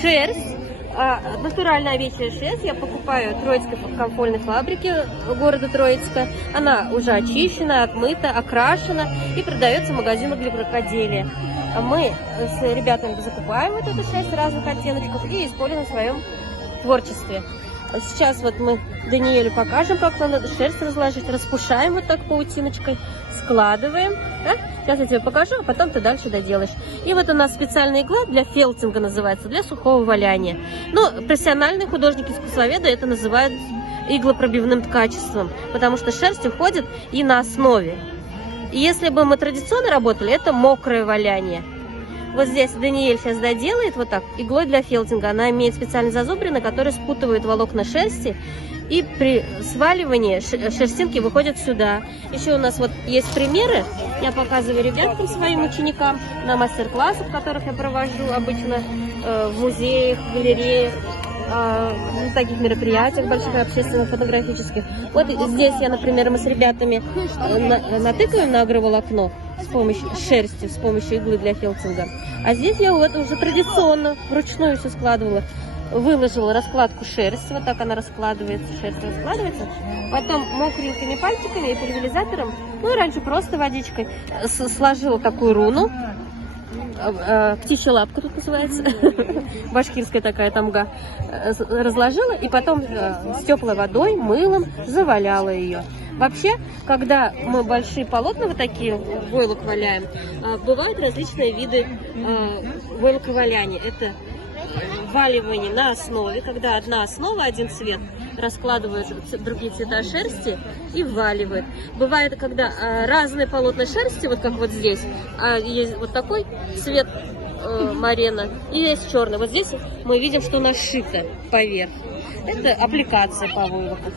шерсть, натуральная овечья шерсть я покупаю в Троицкой комфольной фабрике города Троицка. Она уже очищена, отмыта, окрашена и продается в магазинах для рукоделия. Мы с ребятами закупаем вот эту шерсть разных оттеночков и используем в своем творчестве. Сейчас вот мы Даниэлю покажем, как надо шерсть разложить. Распушаем вот так паутиночкой, складываем. Да? Сейчас я тебе покажу, а потом ты дальше доделаешь. И вот у нас специальная игла для фелтинга называется, для сухого валяния. Но профессиональные художники-искусствоведы это называют иглопробивным качеством, потому что шерсть уходит и на основе. И если бы мы традиционно работали, это мокрое валяние. Вот здесь Даниэль сейчас доделает вот так иглой для фелтинга. Она имеет специальные зазубрины, которые спутывают волокна шерсти. И при сваливании шерстинки выходят сюда. Еще у нас вот есть примеры. Я показываю ребятам, своим ученикам на мастер-классах, которых я провожу обычно в музеях, в галереях, на таких мероприятиях больших общественных, фотографических. Вот здесь я, например, мы с ребятами натыкаем на агроволокно с помощью шерсти, с помощью иглы для фелтинга. А здесь я вот уже традиционно вручную все складывала. Выложила раскладку шерсти, вот так она раскладывается, шерсть раскладывается. Потом мокренькими пальчиками и пульверизатором, ну и раньше просто водичкой, сложила такую руну. Птичья лапка тут называется, башкирская такая тамга. Разложила и потом с теплой водой, мылом заваляла ее. Вообще, когда мы большие полотна вот такие войлок валяем, бывают различные виды войлоковаляния. Это валивание на основе, когда одна основа, один цвет раскладывает другие цвета шерсти и вваливает. Бывает, когда разные полотна шерсти, вот как вот здесь, есть вот такой цвет марена и есть черный. Вот здесь мы видим, что нашито поверх. Это аппликация по войлоку.